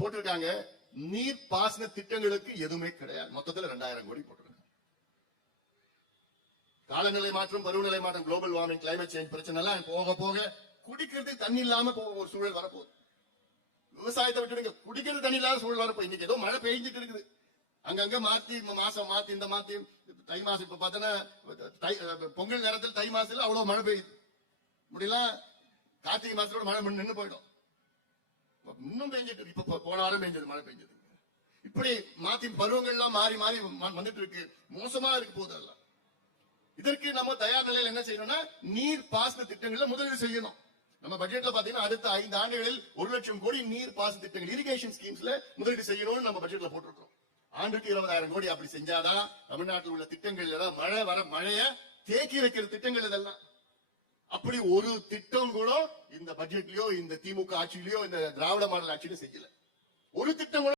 போட்டிருக்காங்க. நீர் பாசன திட்டங்களுக்கு எதுவுமே கிடையாது. மொத்தத்தில் 2000 கோடி போட்டிருக்காங்க. காலநிலை மாற்றம், பருவநிலை மாற்றம், குளோபல் வார்மிங், கிளைமேட் சேஞ்ச் பிரச்சனை எல்லாம் போக போக குடிக்கிறதுக்கு தண்ணி இல்லாம ஒரு சூழல் வரப்போகுது. விவசாயத்தை விட்டு குடிக்கிறது தண்ணி இல்லாத சூழல் வரப்போ இன்னைக்கு ஏதோ மழை பெய்ஞ்சிட்டு இருக்குது. அங்கங்க மாத்தி மாசம் மாத்தி இந்த மாத்தி தை மாசம் இப்ப பாத்தீங்கன்னா பொங்கல் நேரத்தில் தை மாசத்துல அவ்வளவு மழை பெய்யுது. முடியலாம் கார்த்திகை மாசத்தோட மழை நின்று போயிடும். இன்னும் பெஞ்சிட்டு இப்ப போன வாரம் பெஞ்சது மழை பெஞ்சது. இப்படி மாத்தி பருவங்கள் எல்லாம் மாறி மாறி வந்துட்டு இருக்கு. மோசமா இருக்கு போது எல்லாம். இதற்கு நம்ம தயார் நிலையில் என்ன செய்யணும்னா நீர் பாசன திட்டங்கள்ல முதலீடு செய்யணும். நம்ம பட்ஜெட்ல பாத்தீங்கன்னா அடுத்த 5 ஆண்டுகளில் 1 லட்சம் கோடி நீர் பாசன திட்டங்கள் இரிகேஷன் ஸ்கீம்ஸ்ல முதலீடு செய்யணும்னு நம்ம பட்ஜெட்ல போட்டிருக்கோம். ஆண்டுக்கு 20,000 கோடி அப்படி செஞ்சாதான் தமிழ்நாட்டில் உள்ள திட்டங்கள் ஏதாவது மழை வர மழைய தேக்கி வைக்கிற திட்டங்கள் இதெல்லாம். அப்படி ஒரு திட்டம் கூட இந்த பட்ஜெட்லயோ இந்த திமுக ஆட்சியிலயோ இந்த திராவிட மாடல் ஆட்சியிலும் செய்யல. ஒரு திட்டம் கூட